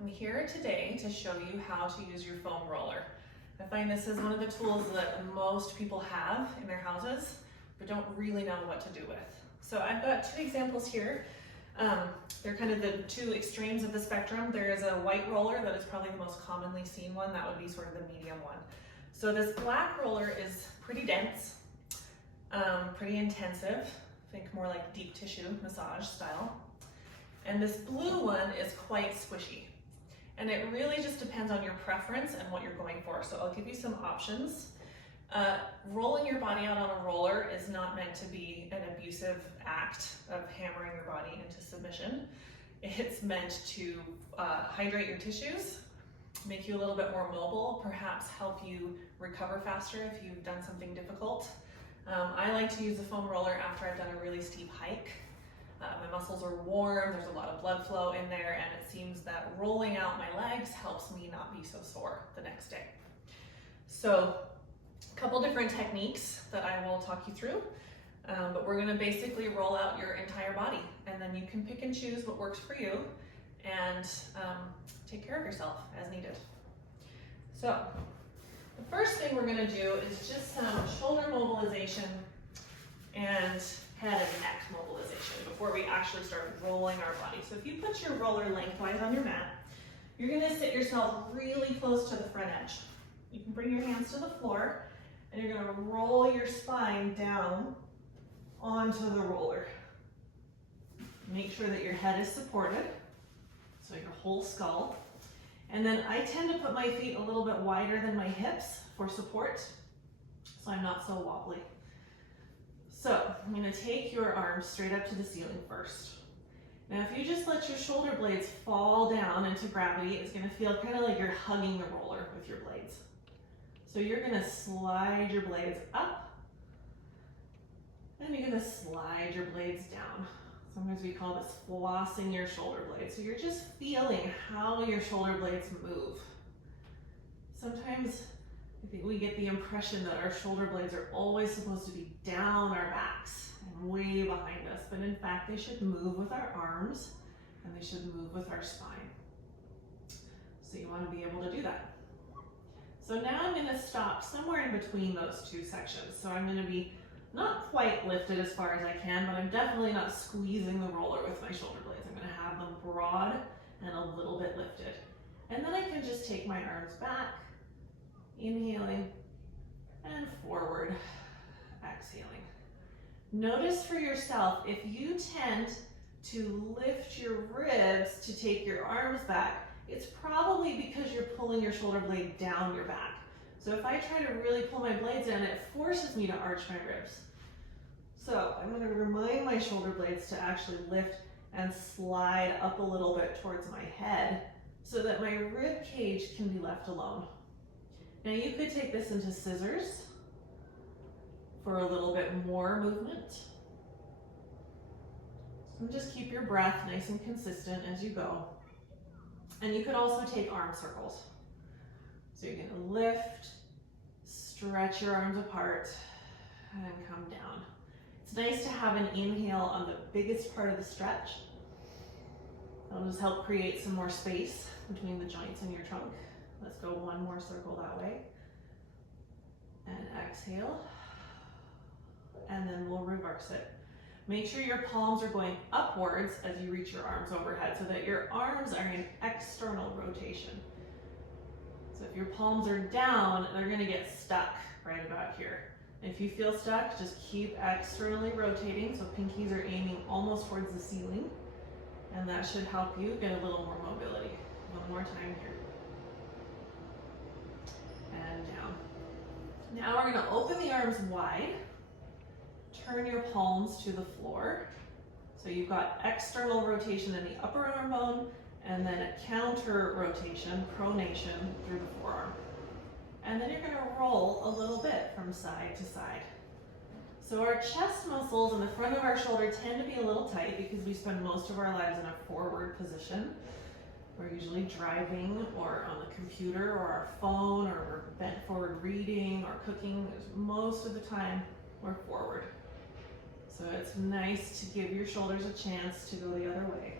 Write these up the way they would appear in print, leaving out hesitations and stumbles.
I'm here today to show you how to use your foam roller. I find this is one of the tools that most people have in their houses, but don't really know what to do with. So I've got two examples here. They're kind of the two extremes of the spectrum. There is a white roller that is probably the most commonly seen one. That would be sort of the medium one. So this black roller is pretty dense, pretty intensive. Think more like deep tissue massage style. And this blue one is quite squishy. And it really just depends on your preference and what you're going for. So I'll give you some options. Rolling your body out on a roller is not meant to be an abusive act of hammering your body into submission. It's meant to hydrate your tissues, make you a little bit more mobile, perhaps help you recover faster if you've done something difficult. I like to use the foam roller after I've done a really steep hike. My muscles are warm, there's a lot of blood flow in there, and it seems that rolling out my legs helps me not be so sore the next day. So a couple different techniques that I will talk you through, but we're gonna basically roll out your entire body, and then you can pick and choose what works for you and take care of yourself as needed. So the first thing we're gonna do is just some shoulder mobilization and head and neck mobilization before we actually start rolling our body. So if you put your roller lengthwise on your mat, you're gonna sit yourself really close to the front edge. You can bring your hands to the floor and you're gonna roll your spine down onto the roller. Make sure that your head is supported, so your whole skull. And then I tend to put my feet a little bit wider than my hips for support, so I'm not so wobbly. So I'm going to take your arms straight up to the ceiling first. Now if you just let your shoulder blades fall down into gravity, it's going to feel kind of like you're hugging the roller with your blades. So you're going to slide your blades up, and you're going to slide your blades down. Sometimes we call this flossing your shoulder blades. So you're just feeling how your shoulder blades move. Sometimes I think we get the impression that our shoulder blades are always supposed to be down our backs and way behind us, but in fact they should move with our arms and they should move with our spine. So you want to be able to do that. So now I'm going to stop somewhere in between those two sections. So I'm going to be not quite lifted as far as I can, but I'm definitely not squeezing the roller with my shoulder blades. I'm going to have them broad and a little bit lifted. And then I can just take my arms back, inhaling, and forward, exhaling. Notice for yourself, if you tend to lift your ribs to take your arms back, it's probably because you're pulling your shoulder blade down your back. So if I try to really pull my blades in, it forces me to arch my ribs. So I'm going to remind my shoulder blades to actually lift and slide up a little bit towards my head so that my rib cage can be left alone. Now you could take this into scissors for a little bit more movement. And just keep your breath nice and consistent as you go. And you could also take arm circles. So you're going to lift, stretch your arms apart, and come down. It's nice to have an inhale on the biggest part of the stretch. That'll just help create some more space between the joints in your trunk. Let's go one more circle that way. And exhale. And then we'll reverse it. Make sure your palms are going upwards as you reach your arms overhead so that your arms are in external rotation. So if your palms are down, they're going to get stuck right about here. If you feel stuck, just keep externally rotating so pinkies are aiming almost towards the ceiling. And that should help you get a little more mobility. One more time here. And down. Now we're going to open the arms wide. Turn your palms to the floor. So you've got external rotation in the upper arm bone and then a counter rotation, pronation through the forearm. And then you're going to roll a little bit from side to side. So our chest muscles in the front of our shoulder tend to be a little tight because we spend most of our lives in a forward position. We're usually driving or on the computer or our phone, or we're bent forward reading or cooking. Most of the time we're forward. So it's nice to give your shoulders a chance to go the other way.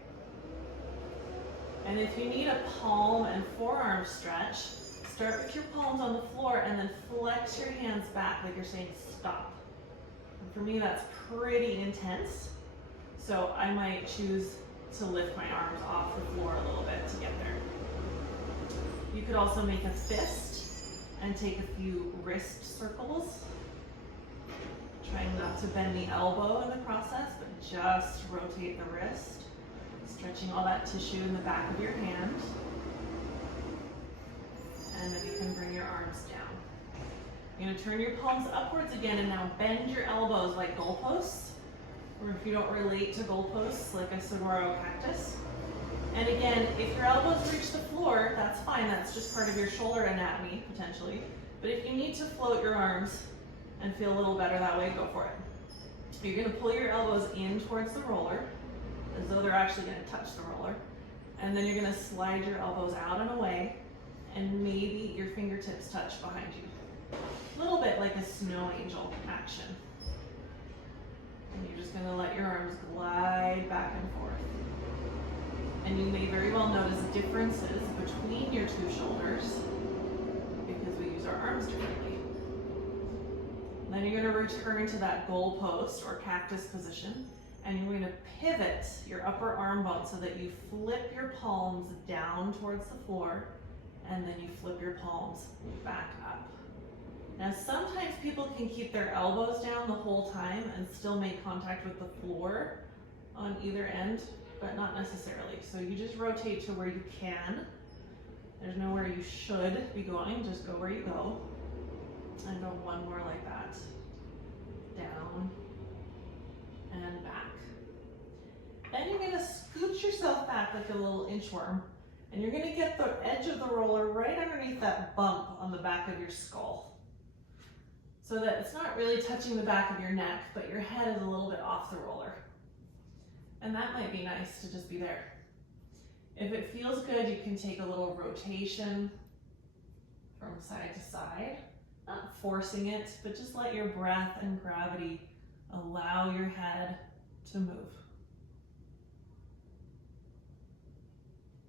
And if you need a palm and forearm stretch, start with your palms on the floor and then flex your hands back like you're saying stop. And for me, that's pretty intense. So I might choose to lift my arms off the floor a little bit to get there. You could also make a fist and take a few wrist circles. Trying not to bend the elbow in the process, but just rotate the wrist. Stretching all that tissue in the back of your hand. And then you can bring your arms down. You're gonna turn your palms upwards again and now bend your elbows like goalposts. Or if you don't relate to goalposts, like a saguaro cactus. And again, if your elbows reach the floor, that's fine. That's just part of your shoulder anatomy, potentially. But if you need to float your arms and feel a little better that way, go for it. You're gonna pull your elbows in towards the roller, as though they're actually gonna touch the roller. And then you're gonna slide your elbows out and away, and maybe your fingertips touch behind you. A little bit like a snow angel action. And you're just gonna let your arms glide back and forth. And you may very well notice differences between your two shoulders because we use our arms differently. Then you're gonna return to that goalpost or cactus position, and you're gonna pivot your upper arm bone so that you flip your palms down towards the floor, and then you flip your palms back up. Now, sometimes people can keep their elbows down the whole time and still make contact with the floor on either end, but not necessarily. So you just rotate to where you can. There's nowhere you should be going, just go where you go. And go one more like that. Down and back. Then you're gonna scooch yourself back like a little inchworm, and you're gonna get the edge of the roller right underneath that bump on the back of your skull. So that it's not really touching the back of your neck, but your head is a little bit off the roller. And that might be nice to just be there. If it feels good, you can take a little rotation from side to side, not forcing it, but just let your breath and gravity allow your head to move.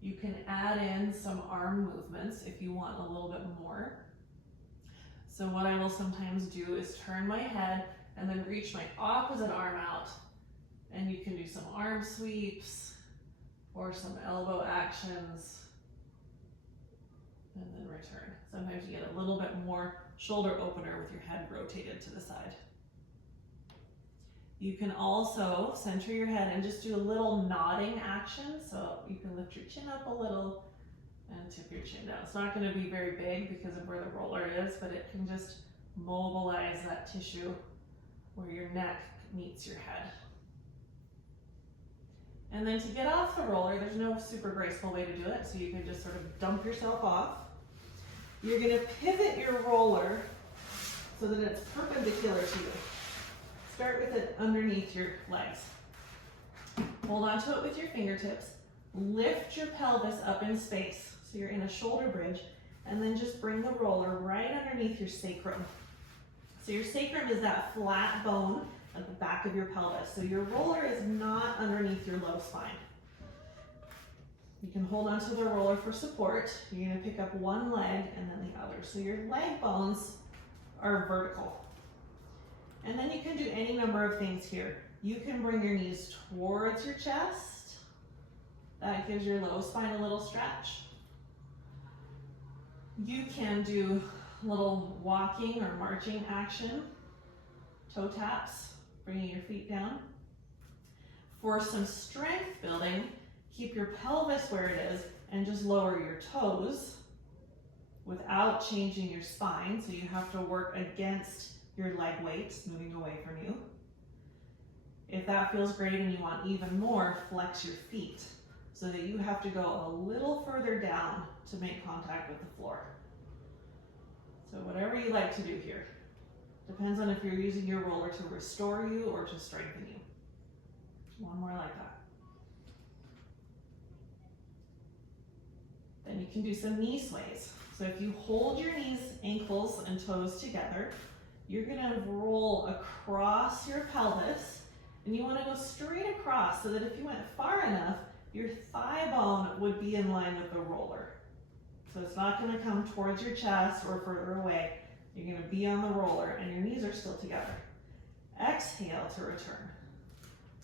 You can add in some arm movements if you want a little bit more. So what I will sometimes do is turn my head and then reach my opposite arm out. And you can do some arm sweeps or some elbow actions and then return. Sometimes you get a little bit more shoulder opener with your head rotated to the side. You can also center your head and just do a little nodding action. So you can lift your chin up a little and tip your chin down. It's not going to be very big because of where the roller is, but it can just mobilize that tissue where your neck meets your head. And then to get off the roller, there's no super graceful way to do it, so you can just sort of dump yourself off. You're going to pivot your roller so that it's perpendicular to you. Start with it underneath your legs. Hold on to it with your fingertips. Lift your pelvis up in space. So you're in a shoulder bridge, and then just bring the roller right underneath your sacrum. So your sacrum is that flat bone at the back of your pelvis. So your roller is not underneath your low spine. You can hold onto the roller for support. You're gonna pick up one leg and then the other. So your leg bones are vertical. And then you can do any number of things here. You can bring your knees towards your chest. That gives your low spine a little stretch. You can do a little walking or marching action, toe taps, bringing your feet down. For some strength building, keep your pelvis where it is and just lower your toes without changing your spine. So you have to work against your leg weights moving away from you. If that feels great and you want even more, flex your feet so that you have to go a little further down to make contact with the floor. So whatever you like to do here. Depends on if you're using your roller to restore you or to strengthen you. One more like that. Then you can do some knee sways. So if you hold your knees, ankles, and toes together, you're gonna roll across your pelvis, and you wanna go straight across so that if you went far enough, your thigh bone would be in line with the roller. So it's not going to come towards your chest or further away. You're going to be on the roller and your knees are still together. Exhale to return.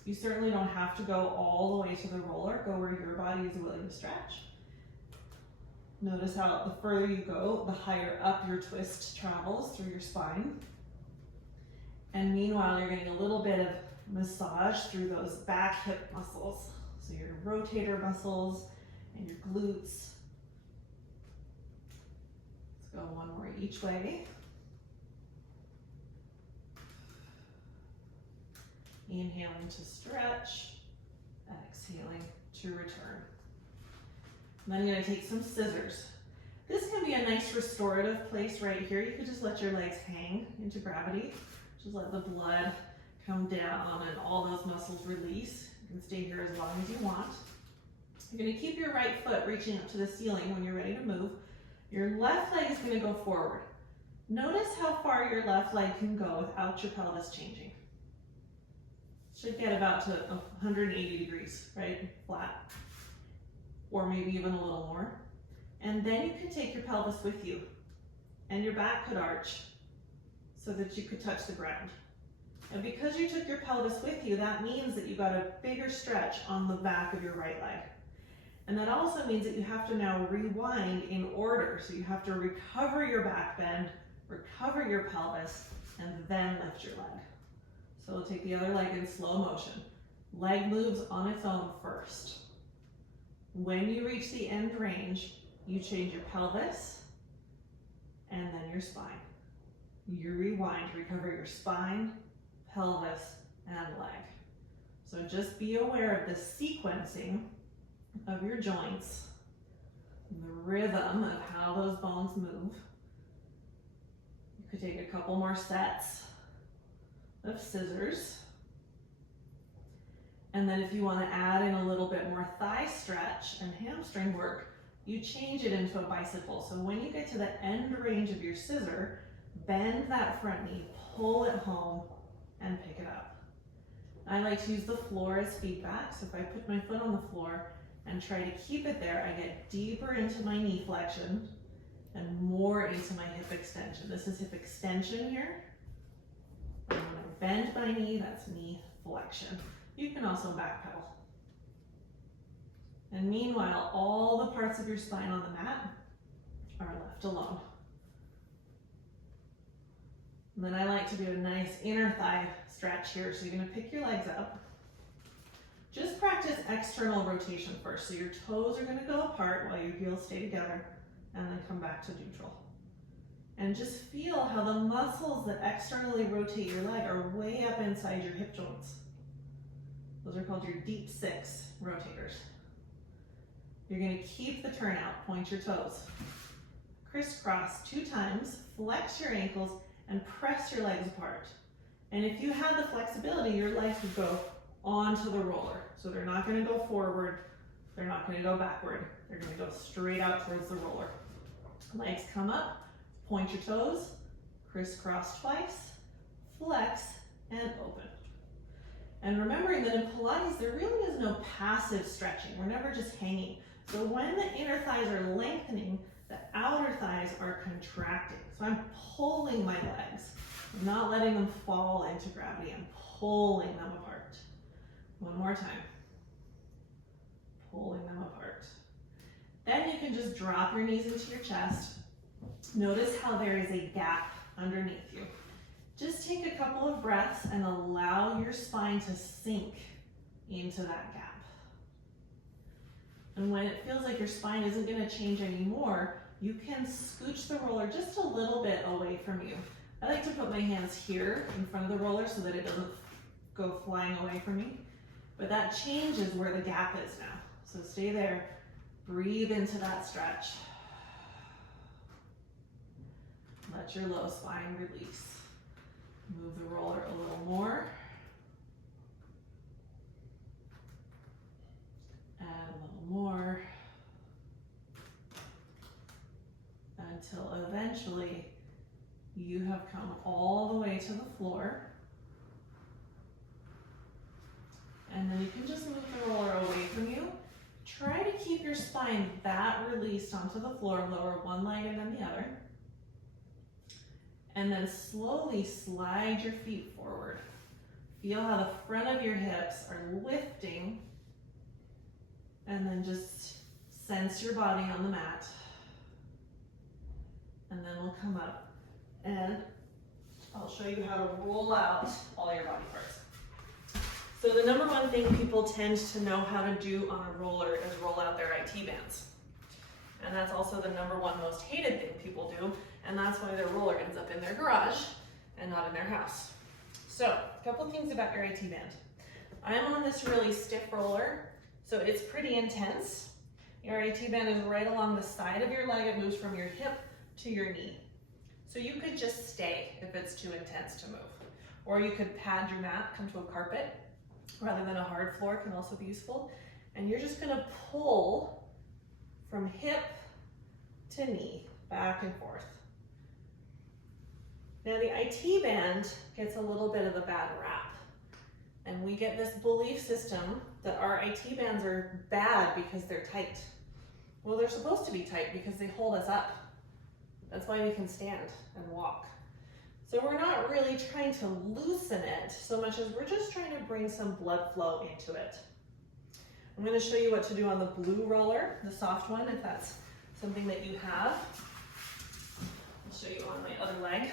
You certainly don't have to go all the way to the roller. Go where your body is willing to stretch. Notice how the further you go, the higher up your twist travels through your spine. And meanwhile, you're getting a little bit of massage through those back hip muscles. So your rotator muscles and your glutes. Let's go one more each way. Inhaling to stretch, exhaling to return. And then I'm going to take some scissors. This can be a nice restorative place right here. You could just let your legs hang into gravity. Just let the blood come down and all those muscles release. You can stay here as long as you want. You're going to keep your right foot reaching up to the ceiling when you're ready to move. Your left leg is going to go forward. Notice how far your left leg can go without your pelvis changing. Should get about to 180 degrees, right? Flat. Or maybe even a little more. And then you can take your pelvis with you. And your back could arch so that you could touch the ground. And because you took your pelvis with you, that means that you got a bigger stretch on the back of your right leg. And that also means that you have to now rewind in order. So you have to recover your back bend, recover your pelvis, and then lift your leg. So we'll take the other leg in slow motion. Leg moves on its own first. When you reach the end range, you change your pelvis and then your spine. You rewind, recover your spine, pelvis, and leg. So just be aware of the sequencing of your joints, the rhythm of how those bones move. You could take a couple more sets of scissors. And then if you want to add in a little bit more thigh stretch and hamstring work, you change it into a bicycle. So when you get to the end range of your scissor, bend that front knee, pull it home, and pick it up. I like to use the floor as feedback. So if I put my foot on the floor and try to keep it there, I get deeper into my knee flexion and more into my hip extension. This is hip extension here. And when I bend my knee, that's knee flexion. You can also backpedal. And meanwhile, all the parts of your spine on the mat are left alone. And then I like to do a nice inner thigh stretch here. So you're going to pick your legs up. Just practice external rotation first. So your toes are going to go apart while your heels stay together, and then come back to neutral. And just feel how the muscles that externally rotate your leg are way up inside your hip joints. Those are called your deep six rotators. You're going to keep the turnout, point your toes. Crisscross 2 times, flex your ankles, and press your legs apart. And if you have the flexibility, your legs would go onto the roller. So they're not going to go forward, they're not going to go backward. They're going to go straight out towards the roller. Legs come up, point your toes, crisscross twice, flex, and open. And remembering that in Pilates, there really is no passive stretching. We're never just hanging. So when the inner thighs are lengthening, the outer thighs are contracting. So I'm pulling my legs. I'm not letting them fall into gravity. I'm pulling them apart. One more time. Pulling them apart. Then you can just drop your knees into your chest. Notice how there is a gap underneath you. Just take a couple of breaths and allow your spine to sink into that gap. And when it feels like your spine isn't going to change anymore, you can scooch the roller just a little bit away from you. I like to put my hands here in front of the roller so that it doesn't go flying away from me. But that changes where the gap is now. So stay there, breathe into that stretch. Let your low spine release. Move the roller a little more. Add a little more. Until eventually you have come all the way to the floor. And then you can just move the roller away from you your spine that released onto the floor, lower one leg and then the other. And then slowly slide your feet forward. Feel how the front of your hips are lifting. And then just sense your body on the mat. And then we'll come up and I'll show you how to roll out all your body parts. So the number one thing people tend to know how to do on a roller is roll out their IT bands. And that's also the number one most hated thing people do, and that's why their roller ends up in their garage and not in their house. So, a couple things about your IT band. I'm on this really stiff roller, so it's pretty intense. Your IT band is right along the side of your leg. It moves from your hip to your knee. So you could just stay if it's too intense to move. Or you could pad your mat, come to a carpet, rather than a hard floor can also be useful. And you're just gonna pull from hip to knee, back and forth. Now the IT band gets a little bit of a bad rap. And we get this belief system that our IT bands are bad because they're tight. Well, they're supposed to be tight because they hold us up. That's why we can stand and walk. So we're not really trying to loosen it so much as we're just trying to bring some blood flow into it. I'm going to show you what to do on the blue roller, the soft one, if that's something that you have. I'll show you on my other leg.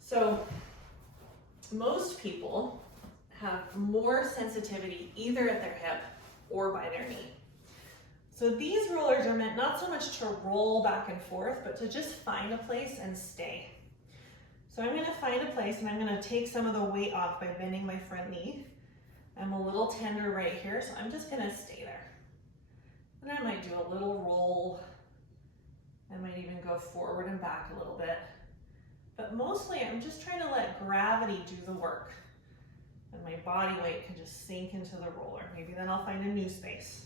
So most people have more sensitivity either at their hip or by their knee. So these rollers are meant not so much to roll back and forth, but to just find a place and stay. So I'm going to find a place and I'm going to take some of the weight off by bending my front knee. I'm a little tender right here, so I'm just going to stay there. And I might do a little roll. I might even go forward and back a little bit. But mostly I'm just trying to let gravity do the work. And my body weight can just sink into the roller. Maybe then I'll find a new space.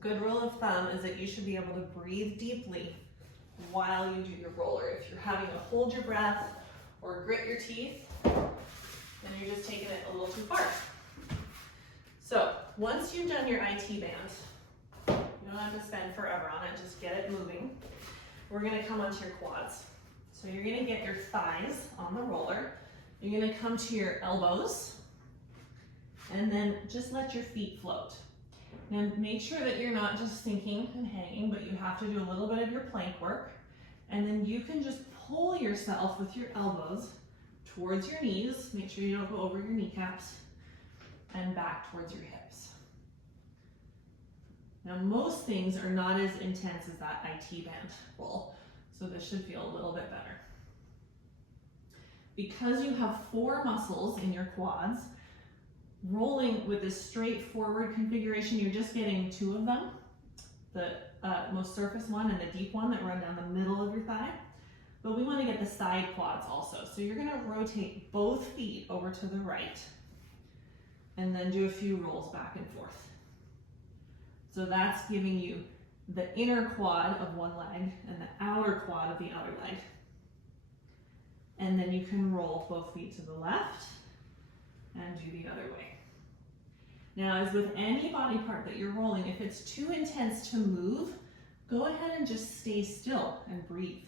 Good rule of thumb is that you should be able to breathe deeply while you do your roller. If you're having to hold your breath or grit your teeth, then you're just taking it a little too far. So once you've done your IT band, you don't have to spend forever on it, just get it moving. We're gonna come onto your quads. So you're gonna get your thighs on the roller. You're gonna come to your elbows and then just let your feet float. Now make sure that you're not just sinking and hanging, but you have to do a little bit of your plank work. And then you can just pull yourself with your elbows towards your knees. Make sure you don't go over your kneecaps and back towards your hips. Now most things are not as intense as that IT band roll, so this should feel a little bit better. Because you have 4 muscles in your quads, rolling with this straightforward configuration, you're just getting 2 of them, the most surface one and the deep one that run down the middle of your thigh. But we want to get the side quads also. So you're going to rotate both feet over to the right and then do a few rolls back and forth. So that's giving you the inner quad of one leg and the outer quad of the other leg. And then you can roll both feet to the left and do the other way. Now, as with any body part that you're rolling, if it's too intense to move, go ahead and just stay still and breathe.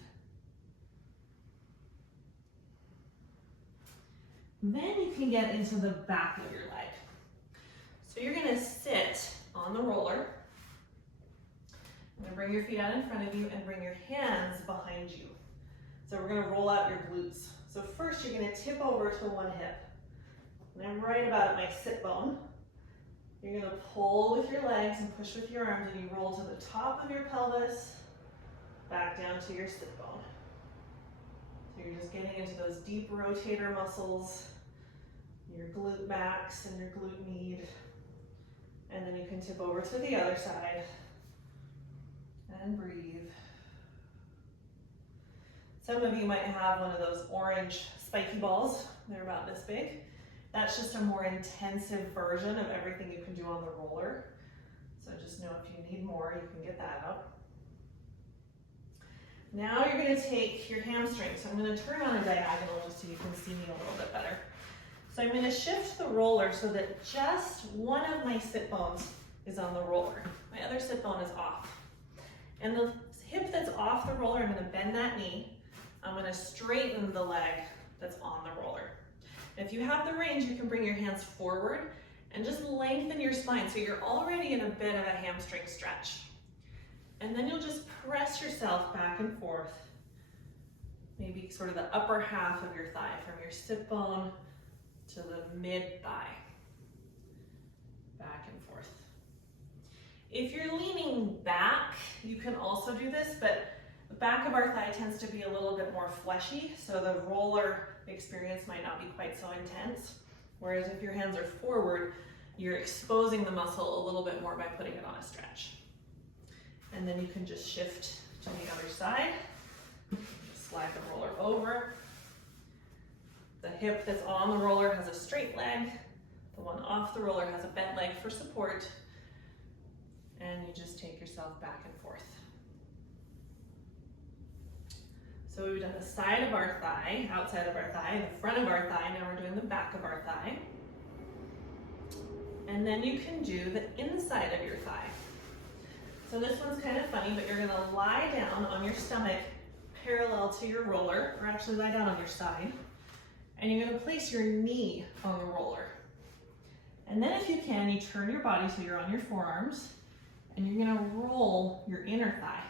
Then you can get into the back of your leg. So you're gonna sit on the roller. You're gonna bring your feet out in front of you and bring your hands behind you. So we're gonna roll out your glutes. So first you're gonna tip over to one hip. And I'm right about at my sit bone. You're gonna pull with your legs and push with your arms, and you roll to the top of your pelvis, back down to your sit bone. So you're just getting into those deep rotator muscles, your glute max and your glute med. And then you can tip over to the other side and breathe. Some of you might have one of those orange spiky balls. They're about this big. That's just a more intensive version of everything you can do on the roller. So just know if you need more, you can get that out. Now you're going to take your hamstrings. So I'm going to turn on a diagonal just so you can see me a little bit better. So I'm gonna shift the roller so that just one of my sit bones is on the roller. My other sit bone is off. And the hip that's off the roller, I'm gonna bend that knee. I'm gonna straighten the leg that's on the roller. If you have the range, you can bring your hands forward and just lengthen your spine so you're already in a bit of a hamstring stretch. And then you'll just press yourself back and forth, maybe sort of the upper half of your thigh, from your sit bone to the mid thigh, back and forth. If you're leaning back, you can also do this, but the back of our thigh tends to be a little bit more fleshy, so the roller experience might not be quite so intense. Whereas if your hands are forward, you're exposing the muscle a little bit more by putting it on a stretch. And then you can just shift to the other side, slide the roller over. The hip that's on the roller has a straight leg. The one off the roller has a bent leg for support. And you just take yourself back and forth. So we've done the side of our thigh, outside of our thigh, the front of our thigh. Now we're doing the back of our thigh. And then you can do the inside of your thigh. So this one's kind of funny, but you're gonna lie down on your stomach parallel to your roller, or actually lie down on your side. And you're gonna place your knee on the roller. And then if you can, you turn your body so you're on your forearms, and you're gonna roll your inner thigh.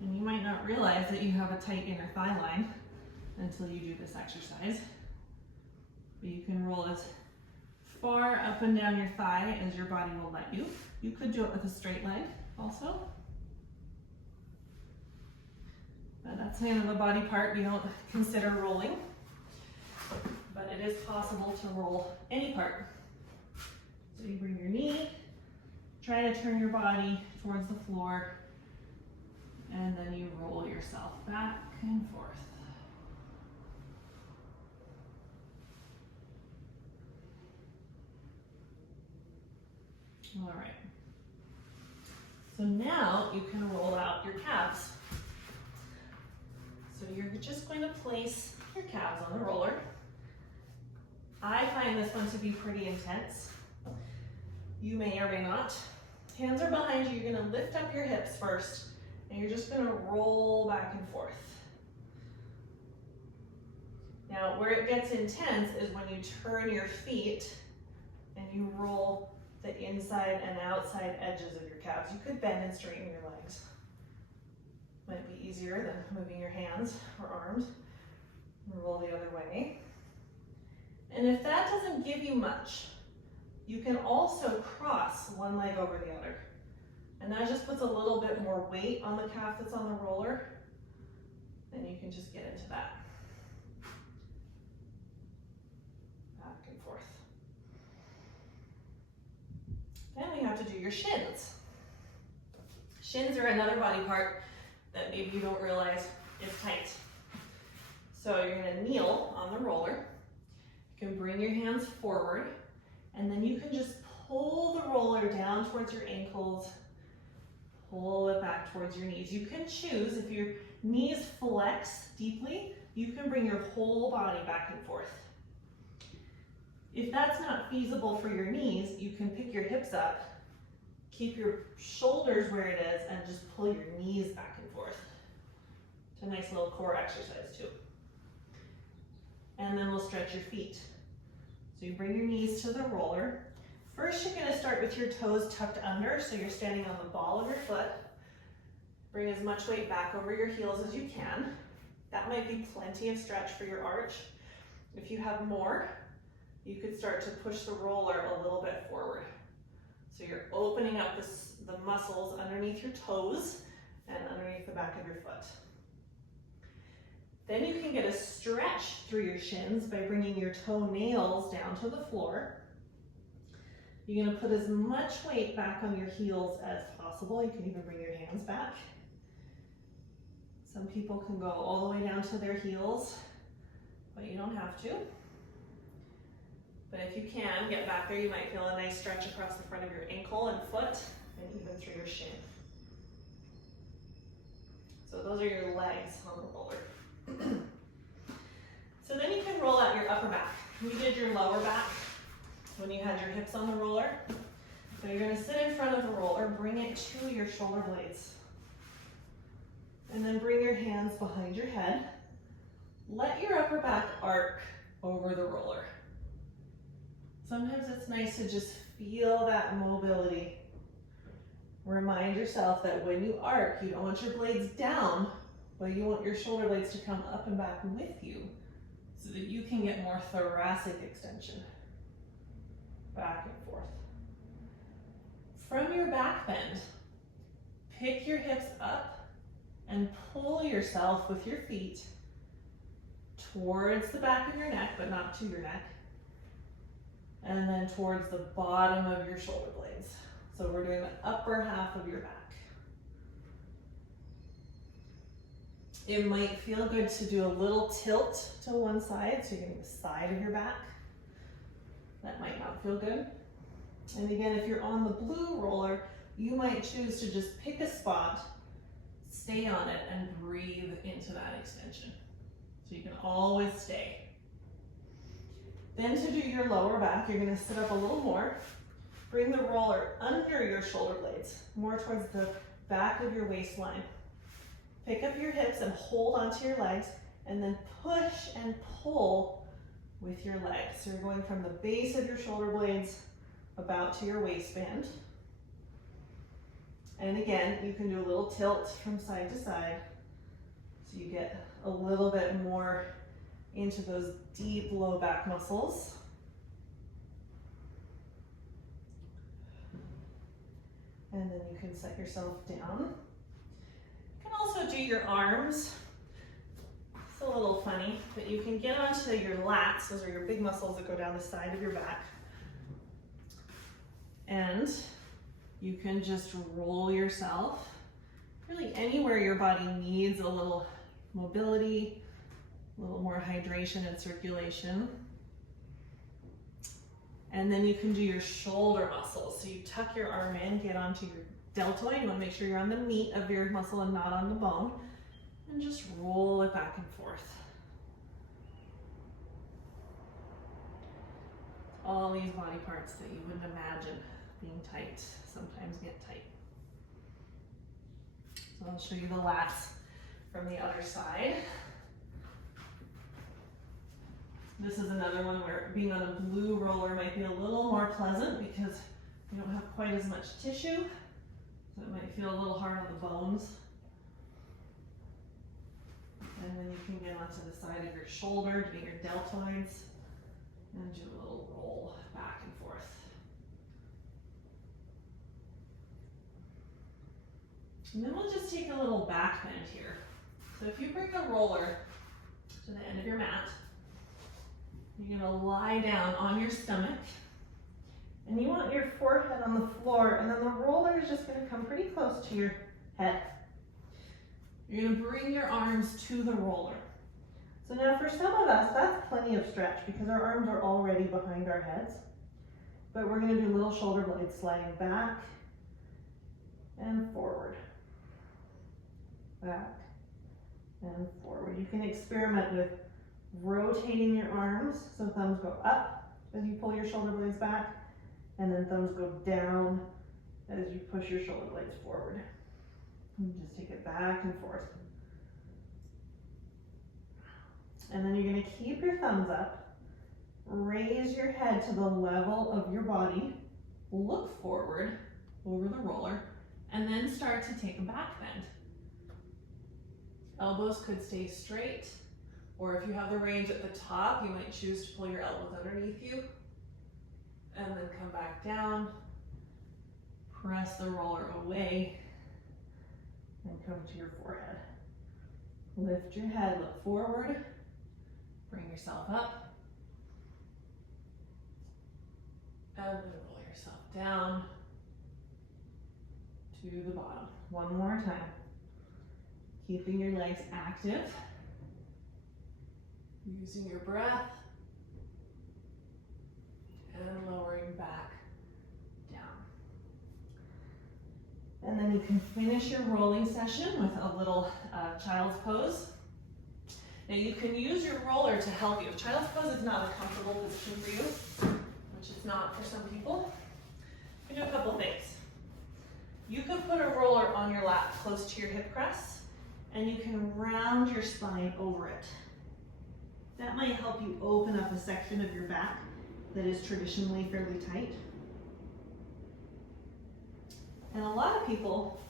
And you might not realize that you have a tight inner thigh line until you do this exercise. But you can roll as far up and down your thigh as your body will let you. You could do it with a straight leg also. But that's kind of a body part we don't consider rolling. But it is possible to roll any part. So you bring your knee, try to turn your body towards the floor, and then you roll yourself back and forth. All right. So now you can roll out your calves. So you're just going to place your calves on the roller. I find this one to be pretty intense. You may or may not. Hands are behind you. You're going to lift up your hips first, and you're just going to roll back and forth. Now, where it gets intense is when you turn your feet and you roll the inside and outside edges of your calves. You could bend and straighten your legs. Might be easier than moving your hands or arms. Roll the other way. And if that doesn't give you much, you can also cross one leg over the other. And that just puts a little bit more weight on the calf that's on the roller. And you can just get into that. Back and forth. Then we have to do your shins. Shins are another body part that maybe you don't realize is tight. So you're gonna kneel on the roller. You can bring your hands forward, and then you can just pull the roller down towards your ankles, pull it back towards your knees. You can choose, if your knees flex deeply, you can bring your whole body back and forth. If that's not feasible for your knees, you can pick your hips up, keep your shoulders where it is, and just pull your knees back and forth. It's a nice little core exercise too. And then we'll stretch your feet. So you bring your knees to the roller. First, you're gonna start with your toes tucked under, so you're standing on the ball of your foot. Bring as much weight back over your heels as you can. That might be plenty of stretch for your arch. If you have more, you could start to push the roller a little bit forward. So you're opening up the muscles underneath your toes and underneath the back of your foot. Then you can get a stretch through your shins by bringing your toenails down to the floor. You're gonna put as much weight back on your heels as possible. You can even bring your hands back. Some people can go all the way down to their heels, but you don't have to. But if you can, get back there, you might feel a nice stretch across the front of your ankle and foot, and even through your shin. So those are your legs on the roller. So then you can roll out your upper back. you did your lower back when you had your hips on the roller. So you're gonna sit in front of the roller, bring it to your shoulder blades. And then bring your hands behind your head. Let your upper back arc over the roller. Sometimes it's nice to just feel that mobility. Remind yourself that when you arc, you don't want your blades down, but you want your shoulder blades to come up and back with you so that you can get more thoracic extension. Back and forth. From your back bend, pick your hips up and pull yourself with your feet towards the back of your neck, but not to your neck. And then towards the bottom of your shoulder blades. So we're doing the upper half of your back. It might feel good to do a little tilt to one side, so you're getting the side of your back. That might not feel good. And again, if you're on the blue roller, you might choose to just pick a spot, stay on it, and breathe into that extension. So you can always stay. Then to do your lower back, you're gonna sit up a little more. Bring the roller under your shoulder blades, more towards the back of your waistline. Pick up your hips and hold onto your legs, and then push and pull with your legs. So you're going from the base of your shoulder blades about to your waistband. And again, you can do a little tilt from side to side, so you get a little bit more into those deep low back muscles. And then you can set yourself down. You can also do your arms. It's a little funny, but you can get onto your lats. Those are your big muscles that go down the side of your back. And you can just roll yourself really anywhere your body needs a little mobility, a little more hydration and circulation. And then you can do your shoulder muscles. So you tuck your arm in, get onto your deltoid. You want to make sure you're on the meat of your muscle and not on the bone. And just roll it back and forth. All these body parts that you wouldn't imagine being tight sometimes get tight. So I'll show you the lats from the other side. This is another one where being on a blue roller might be a little more pleasant because you don't have quite as much tissue. So it might feel a little hard on the bones. And then you can get onto the side of your shoulder, doing your deltoids, and do a little roll back and forth. And then we'll just take a little back bend here. So if you bring the roller to the end of your mat, you're gonna lie down on your stomach, and you want your forehead on the floor, and then the roller is just gonna come pretty close to your head. You're gonna bring your arms to the roller. So now for some of us, that's plenty of stretch because our arms are already behind our heads. But we're gonna do little shoulder blades sliding back and forward. Back and forward. You can experiment with rotating your arms, so thumbs go up as you pull your shoulder blades back, and then thumbs go down as you push your shoulder blades forward. And just take it back and forth. And then you're going to keep your thumbs up, raise your head to the level of your body, look forward over the roller, and then start to take a back bend. Elbows could stay straight, or if you have the range at the top, you might choose to pull your elbows underneath you, and then come back down, press the roller away, and come to your forehead. Lift your head, look forward, bring yourself up, and then roll yourself down to the bottom. One more time. Keeping your legs active, using your breath, and lowering back down. And then you can finish your rolling session with a little child's pose. Now you can use your roller to help you. If child's pose is not a comfortable position for you, which it's not for some people, you can do a couple things. You can put a roller on your lap close to your hip crease, and you can round your spine over it. That might help you open up a section of your back that is traditionally fairly tight. And a lot of people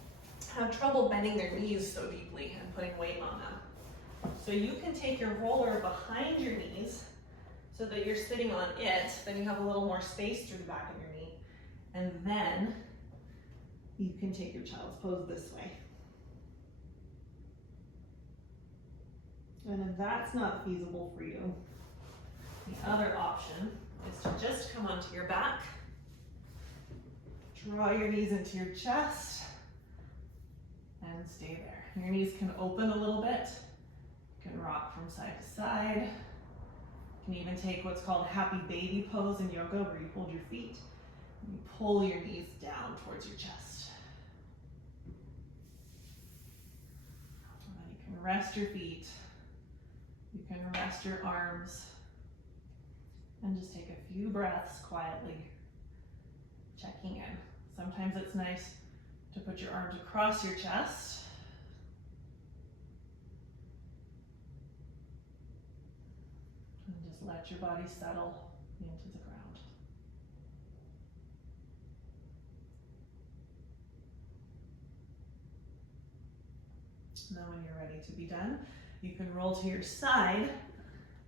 have trouble bending their knees so deeply and putting weight on them. So you can take your roller behind your knees so that you're sitting on it, then you have a little more space through the back of your knee, and then you can take your child's pose this way. And if that's not feasible for you, the other option is to just come onto your back, draw your knees into your chest, and stay there. Your knees can open a little bit. You can rock from side to side. You can even take what's called happy baby pose in yoga, where you hold your feet and you pull your knees down towards your chest. And then you can rest your feet. You can rest your arms. And just take a few breaths quietly, checking in. Sometimes it's nice to put your arms across your chest. And just let your body settle into the ground. Now when you're ready to be done, you can roll to your side,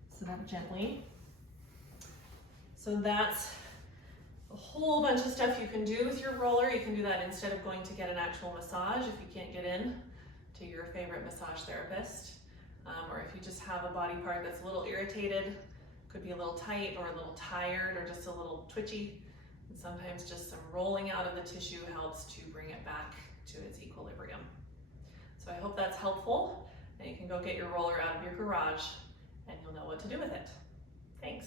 sit up gently. So that's a whole bunch of stuff you can do with your roller. You can do that instead of going to get an actual massage if you can't get in to your favorite massage therapist. Or if you just have a body part that's a little irritated, could be a little tight or a little tired or just a little twitchy. And sometimes just some rolling out of the tissue helps to bring it back to its equilibrium. So I hope that's helpful, and you can go get your roller out of your garage and you'll know what to do with it. Thanks.